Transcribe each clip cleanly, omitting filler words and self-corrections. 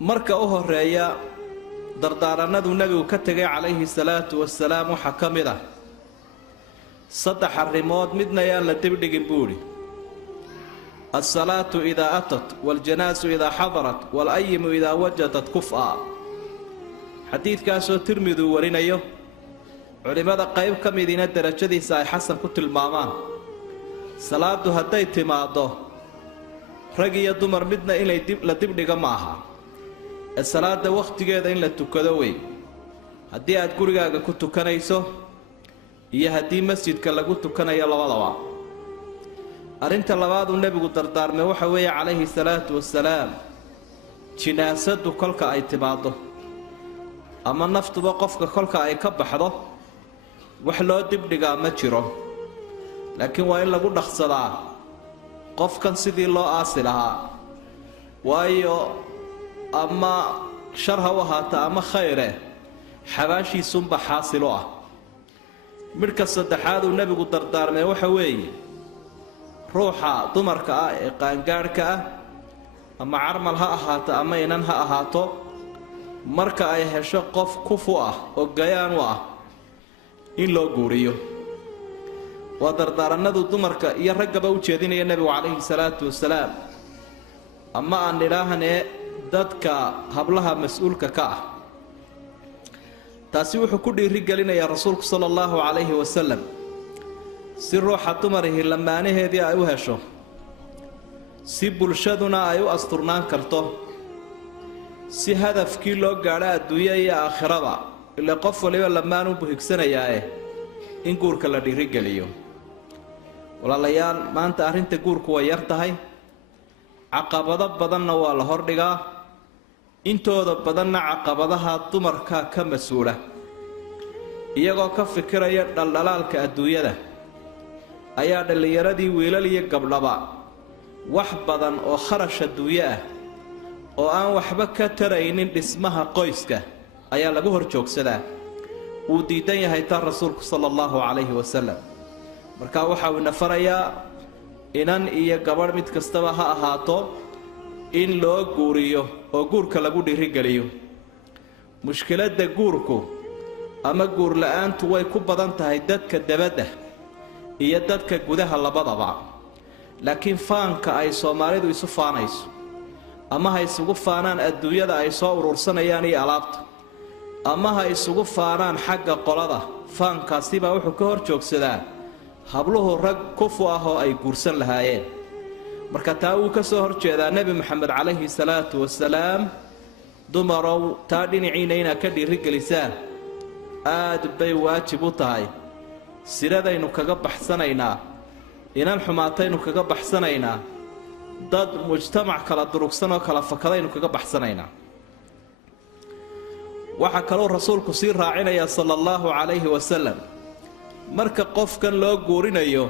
marka u horeeya dardaaranadu nabigu ka tagay calayhi salaatu wasalaam waxa kamid ah saddex arrimood midna yaan la dibdhigin buuri as-salaatu idaa atat wal-janaasu idaa xadarat wal-aymu idaa wajadat kuf'a xadiidkaasoo tirmidi warinayo culimada qayb ka midina darajadiisa ay xasan ku tilmaamaan salaadu hadday timaado rag iyo dumar midna inay la dibdhiga ma aha ee salaada wakhtigeeda in la tukado wey haddii aad gurigaaga ku tukanayso iyo haddii masjidka lagu tukanayo labadaba arrinta labaad uu nebigu dardaarmay waxa weeye calayhi salaatu wasalaam jinaasadu kolka ay timaado ama naftuba qofka kolka ay ka baxdo wax loo dibdhigaa ma jiro laakiin waa in lagu dhaqsadaa qofkan sidii loo aasi lahaa waayo ama shar ha u ahaata ama khayre xabaashiisunba xaasilo ah midhka saddexaad uu nebigu dardaarmay waxa weeye ruuxa dumarka ah ee qaangaadhka ah ama carmal ha ahaato ama inan ha ahaato marka ay hesho qof kufu ah oo gayaan u ah in loo guuriyo waa dardaaranadu dumarka iyo raggaba u jeedinaya nebigu calayhi salaatu wasalaam ama aan nidhaahnee dadka hablaha mas-uulka ka ah taasi wuxuu ku dhiirigelinayaa rasuulku sala allahu calayhi wasalam si ruuxa dumarihi lamaanaheedii ay u hesho si bulshaduna ay u asturnaan karto si hadafkii loo gaadho adduunya iyo aakhiraba ilaa qof waliba lamaan u buhigsanayaae in guurka la dhiirigeliyo walaalayaal maanta arrinta guurku way yar tahay caqabado badanna waa la hordhigaa intooda badanna caqabadaha dumarka ka mas-uula iyagoo ka fikiraya dhaldhalaalka adduunyada ayaa dhallinyaradii wiilal iyo gabdhaba wax badan oo kharash adduunyo ah oo aan waxba ka taraynin dhismaha qoyska ayaa lagu hor joogsadaa uu diidan yahay taa rasuulku sala allahu calayhi wasalam markaa waxa uu nafarayaa inan iyo gabadh mid kastaba ha ahaato in loo guuriyo oo guurka lagu dhiirigeliyo mushkiladda guurku ama guur la-aantu way ku badan tahay dadka dabadda iyo dadka gudaha labadaba laakiin faanka ay soomaalidu isu faanayso ama ha isugu faanaan adduunyada ay soo urursanayaan iyo alaabta ama ha isugu faanaan xagga qolada faankaasibaa wuxuu ka hor joogsadaa habluhu rag kufu ah oo ay guursan lahaayeen marka taa wuu ka soo horjeedaa nebi maxamed calayhi salaatu wasalaam dumarow taa dhinaciina inaad ka dhiirigelisaan aad bay waajib u tahay siradaynu kaga baxsanaynaa inan xumaataynu kaga baxsanaynaa dad mujtamac kala durugsan oo kala fakadaynu kaga baxsanaynaa waxaa kaloo rasuulku sii raacinayaa sala allahu calayhi wasalam marka qofkan loo guurinayo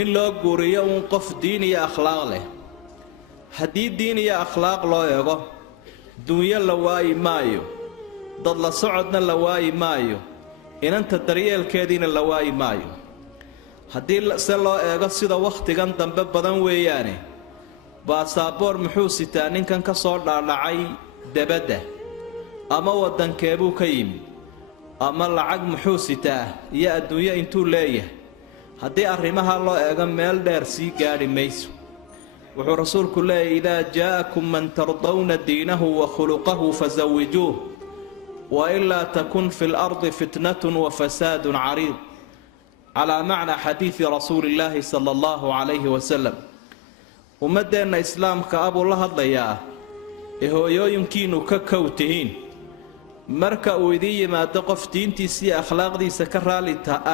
in loo guuriyo uun qof diin iyo akhlaaq leh haddii diin iyo akhlaaq loo eego duunyo la waayi maayo dad la socodna la waayi maayo inanta daryeelkeediina la waayi maayo haddii se loo eego sida wakhtigan dambe badan weeyaane baasaboor muxuu sitaa ninkan ka soo dhaadhacay debadda ama waddankeebuu ka yimid ama lacag muxuu sitaa iyo adduunyo intuu leeyahay haddii arrimaha loo eego meel dheer sii gaadhi mayso wuxuu rasuulku leeyahy idaa jaa'akum man tardawna diinahu wa khuluqahu fasawijuuh wa ilaa takun fi lardi fitnatun wa fasaadun cariid calaa macnaa xadiidi rasuulillaahi sala allahu calayhi wasalam ummaddeenna islaamka abuu la hadlayaa ee hooyooyinkiinnu ka kow tihiin marka uu idiin yimaado qof diintiisa iyo akhlaaqdiisa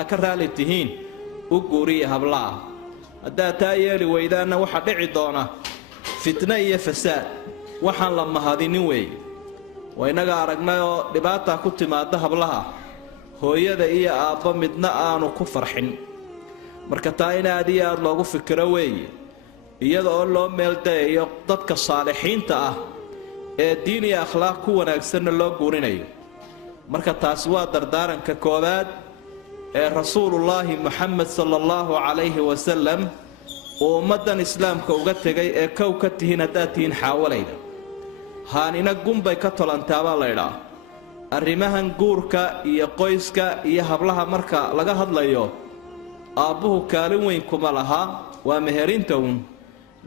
ka raali tihiin u guuriya hablaha haddaad taa yeeli weydaanna waxaa dhici doona fitno iyo fasaad waxaan la mahadinin weeye waa innaga aragnay oo dhibaataa ku timaada hablaha hooyada iyo aabba midna aanu ku farxin marka taa in aad iyo aad loogu fikiro weeye iyada oo loo meeldayayo dadka saalixiinta ah ee diin iyo akhlaaq ku wanaagsanna loo guurinayo marka taasi waa dardaaranka koowaad ee rasuulullaahi moxamed sala allahu calayhi wasalam uu ummaddan islaamka uga tegay ee kow ka tihiin haddaad tihiin xaawalayda haanina gunbay ka tolantaabaa laydhaa arrimahan guurka iyo qoyska iyo hablaha marka laga hadlayo aabbuhu kaalin weyn kuma laha waa meherinta uun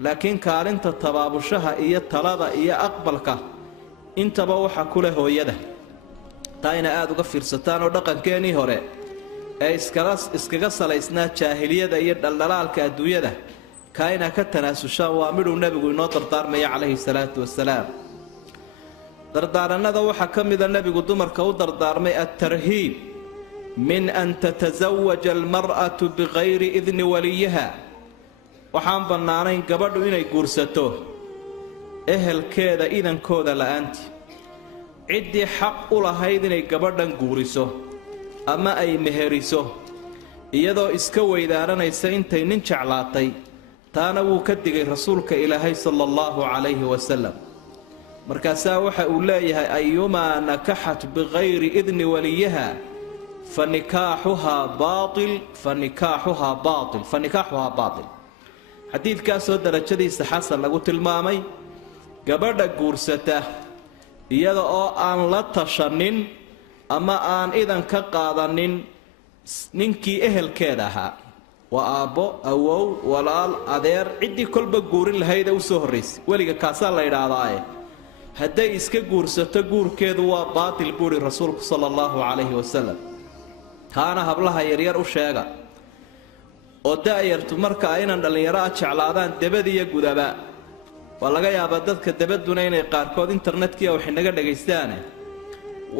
laakiin kaalinta tabaabushaha iyo talada iyo aqbalka intaba waxa ku leh hooyada taa ina aad uga fiirsataan oo dhaqankeenii hore ee iskaga salaysnaa jaahiliyada iyo dhaldhalaalka adduunyada kaa inaa ka tanaasushaan waa midhuu nebigu inoo dardaarmaya calayhi salaatu wasalaam dardaaranada waxaa ka mida nebigu dumarka u dardaarmay altarhiib min an tatasawaja almar'atu bikayri idni waliyiha waxaan bannaanayn gabadhu inay guursato ehelkeeda idankooda la'aantii ciddii xaq u lahayd inay gabadhan guuriso ama ay meheriso iyadoo iska weydaaranaysa intay nin jeclaatay taana wuu ka digay rasuulka ilaahay sala allahu calayhi wasalam markaasaa waxa uu leeyahay ayumaa nakaxat bikayri idni waliyaha fanikaaxuhaa baatil xadiidkaasoo darajadiisa xasan lagu tilmaamay gabadha guursata iyada oo aan la tashanin ama aan idan ka qaadanin ninkii ehelkeeda ahaa waa aabbo awow walaal adeer ciddii kolba guurin lahaydee u soo horraysay weliga kaasaa la yidhaahdaae hadday iska guursato guurkeedu waa baatil buuhi rasuulku sala allahu calayhi wasalam taana hablaha yaryar u sheega oo da'yartu marka aynan dhallinyaro a jeclaadaan debadiyo gudaba waa laga yaabaa dadka debaduna inay qaarkood internetkii wax inaga dhagaystaane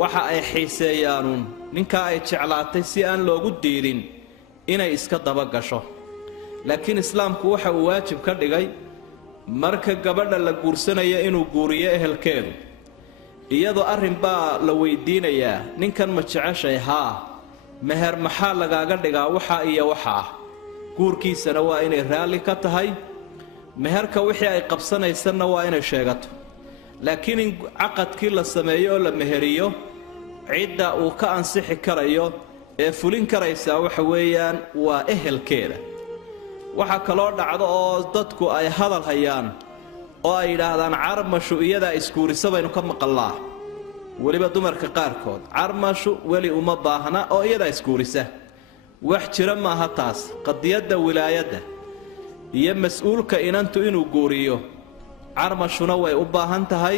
waxa ay xiiseeyaanuun ninkaa ay jeclaatay si aan loogu diidin inay iska daba gasho laakiin islaamku waxa uu waajib ka dhigay marka gabadha la guursanayo inuu guuriyo ehelkeedu iyadoo arrin baa la weydiinayaa ninkan ma jeceshay haa meher maxaa lagaaga dhigaa waxa iyo waxa ah guurkiisana waa inay raalli ka tahay meherka wixii ay qabsanaysanna waa inay sheegato laakiin in caqadkii la sameeyo oo la meheriyo cidda uu ka ansixi karayo ee fulin karaysaa waxa weeyaan waa ehelkeeda waxaa kaloo dhacdo oo dadku ay hadal hayaan oo ay yidhaahdaan carmashu iyadaa isguurisa baynu ka maqallaa weliba dumarka qaarkood carmashu weli uma baahna oo iyadaa isguurisa wax jira maaha taas qadiyadda wilaayadda iyo mas-uulka inantu inuu guuriyo carmashuna way u baahan tahay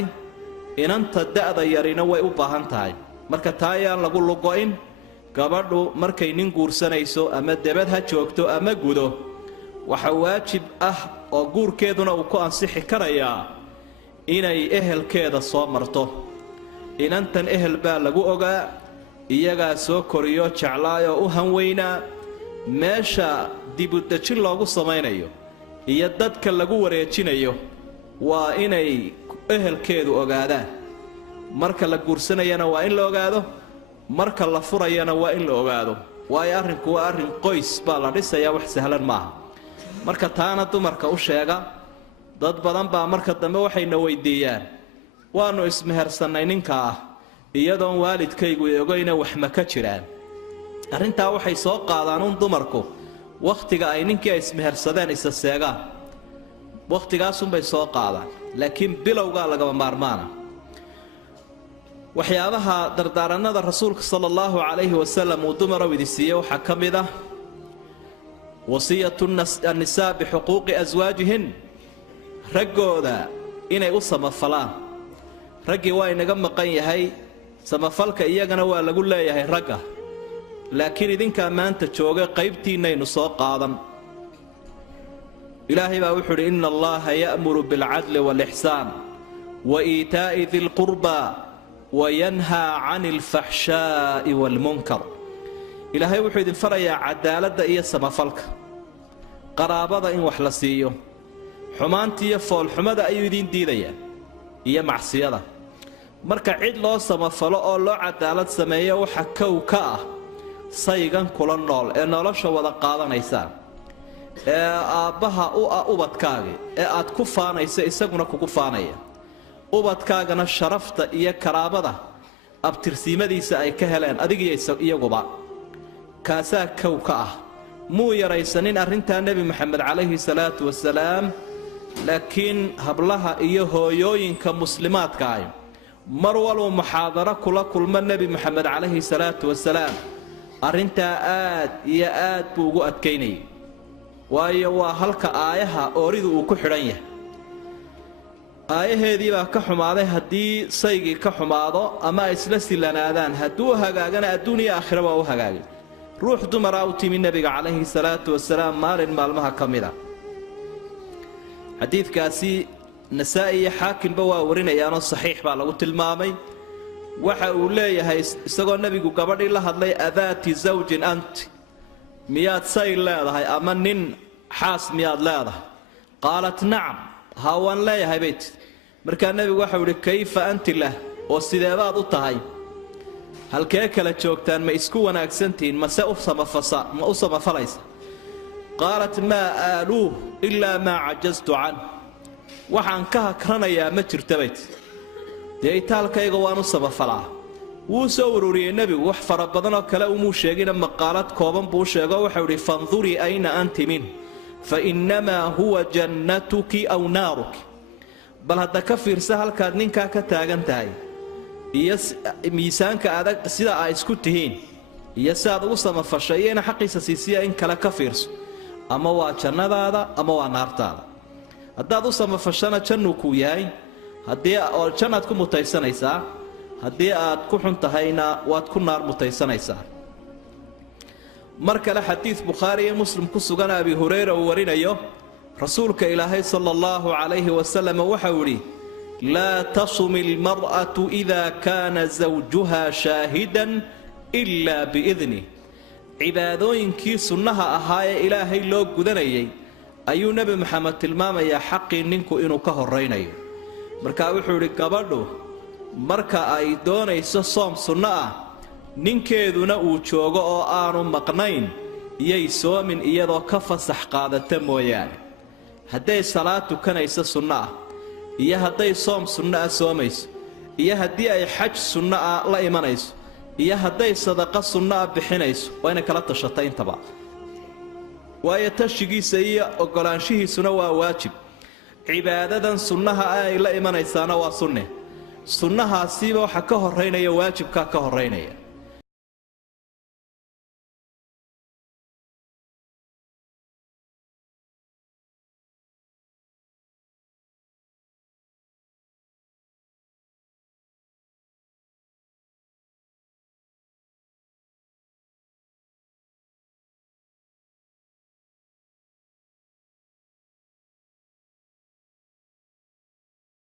inanta da'da yarina way u baahan tahay marka taa ayaan lagu lugo'in gabadhu markay nin guursanayso ama debad ha joogto ama gudo waxa waajib ah oo guurkeeduna uu ku ansixi karayaa inay ehelkeeda soo marto inantan ehel baa lagu ogaa iyagaa soo koriyo jeclaayoo u hanweynaa meesha dibudejin loogu samaynayo iyo dadka lagu wareejinayo waa inay ehelkeedu ogaadaan marka la guursanayana waa in la ogaado marka la furayana waa in la ogaado waayo arrinku waa arrin qoys baa la dhisayaa wax sahlan maaha marka taana dumarka u sheega dad badan baa marka dambe waxayna weydiiyaan waannu ismehersannay ninka ah iyadoon waalidkaygu ogayna wax ma ka jiraan arrintaa waxay soo qaadaan un dumarku wakhtiga ay ninkii ay ismehersadeen isa seegaan wakhtigaasunbay soo qaadaan laakiin bilowgaa lagaba maarmaana waxyaabaha dardaaranada rasuulka sala allahu calayhi wasalam uu dumar u idisiiye waxaa ka mid ah wasiyatu annisaa bixuquuqi aswaajihin raggooda inay u samafalaan raggii waa inaga maqan yahay samafalka iyagana waa lagu leeyahay ragga laakiin idinkaa maanta jooga qaybtiinnaynu soo qaadan ilaahay baa wuxuu udhi inna allaha ya'muru bilcadli waalixsaan wa iitaa'i dilqurbaa wayanhaa cani alfaxshaa'i waalmunkar ilaahay wuxuu idin farayaa cadaaladda iyo samafalka qaraabada in wax la siiyo xumaanta iyo foolxumada ayuu idiin diidayaa iyo macsiyada marka cid loo samafalo oo loo cadaalad sameeyo waxa kow ka ah saygan kula nool ee nolosha wada qaadanaysaa ee aabbaha u ah ubadkaagii ee aad ku faanaysa isaguna kugu faanaya ubadkaagana sharafta iyo karaabada abtirsiimadiisa ay ka heleen adigiyo iyaguba kaasaa kow ka ah muu yaraysanin arrintaa nebi moxamed calayhi salaatu wasalaam laakiin hablaha iyo hooyooyinka muslimaadka ah mar walba muxaadaro kula kulma nabi maxamed calayhi salaatu wasalaam arrintaa aad iyo aad buu ugu adkaynayay waayo waa halka aayaha ooridu uu ku xidhan yahay aayaheedii baa ka xumaaday haddii saygii ka xumaado ama ay isla silanaadaan hadduu hagaagana adduun iyo aakhira waa u hagaagay ruux dumara u timi nabiga calayhi salaatu wasalaam maalin maalmaha ka mid a xadiidkaasi nasaa'i iyo xaakimba waa warinayaanoo saxiix baa lagu tilmaamay waxa uu leeyahay isagoo nebigu gabadhii la hadlay adaati zawjin anti miyaad say leedahay ama nin xaas miyaad leedahay qaalat nacam haa waan leeyahay bay tidhi markaa nebigu waxau idhi kayfa anti lah oo sideebaad u tahay halkee kala joogtaan ma isku wanaagsantihiin mase ma u samafalaysa qaalat maa aaluuh ilaa maa cajaztu can waxaan ka hakranayaa ma jirta bay tidhi dee itaalkayga waan u samafalaa wuu soo ururiyey nebigu wax fara badanoo kale umuu sheegina maqaalad kooban buu sheego waxau idhi fandurii ayna anti min fa innamaa huwa jannatuki aw naaruki bal hadda ka fiirsa halkaad ninkaa ka taagan tahay iyo miisaanka adag sida ay isku tihiin iyo si aad ugu samafashay iyo ina xaqiisa siisiya in kale ka fiirso ama waa jannadaada ama waa naartaada haddaad u samafashana jannuu kuu yahay oo jannaad ku mutaysanaysaa haddii aad ku xun tahayna waad ku naar mutaysanaysaa mar kale xadiid bukhaari iyo muslim ku sugan abi hurayra uu warinayo rasuulka ilaahay sala allahu calayhi wasalam waxau idhi laa tasumi almar'atu idaa kaana zawjuha shaahidan ilaa biidnih cibaadooyinkii sunnaha ahaa ee ilaahay loo gudanayay ayuu nebi maxamed tilmaamayaa xaqii ninku inuu ka horraynayo markaa wuxuu idhi gabadhu marka ay doonayso soom sunno ah ninkeeduna uu joogo oo aanu maqnayn iyay soomin iyadoo ka fasax qaadata mooyaane hadday salaad tukanayso sunno ah iyo hadday soom sunno ah soomayso iyo haddii ay xaj sunno ah la imanayso iyo hadday sadaqa sunno ah bixinayso waa inay kala tashatay intaba waayo tashigiisa iyo oggolaanshihiisuna waa waajib cibaadadan sunnaha ay la imanaysaana waa sunne sunnahaasiiba waxa ka horraynaya waajibkaa ka horraynaya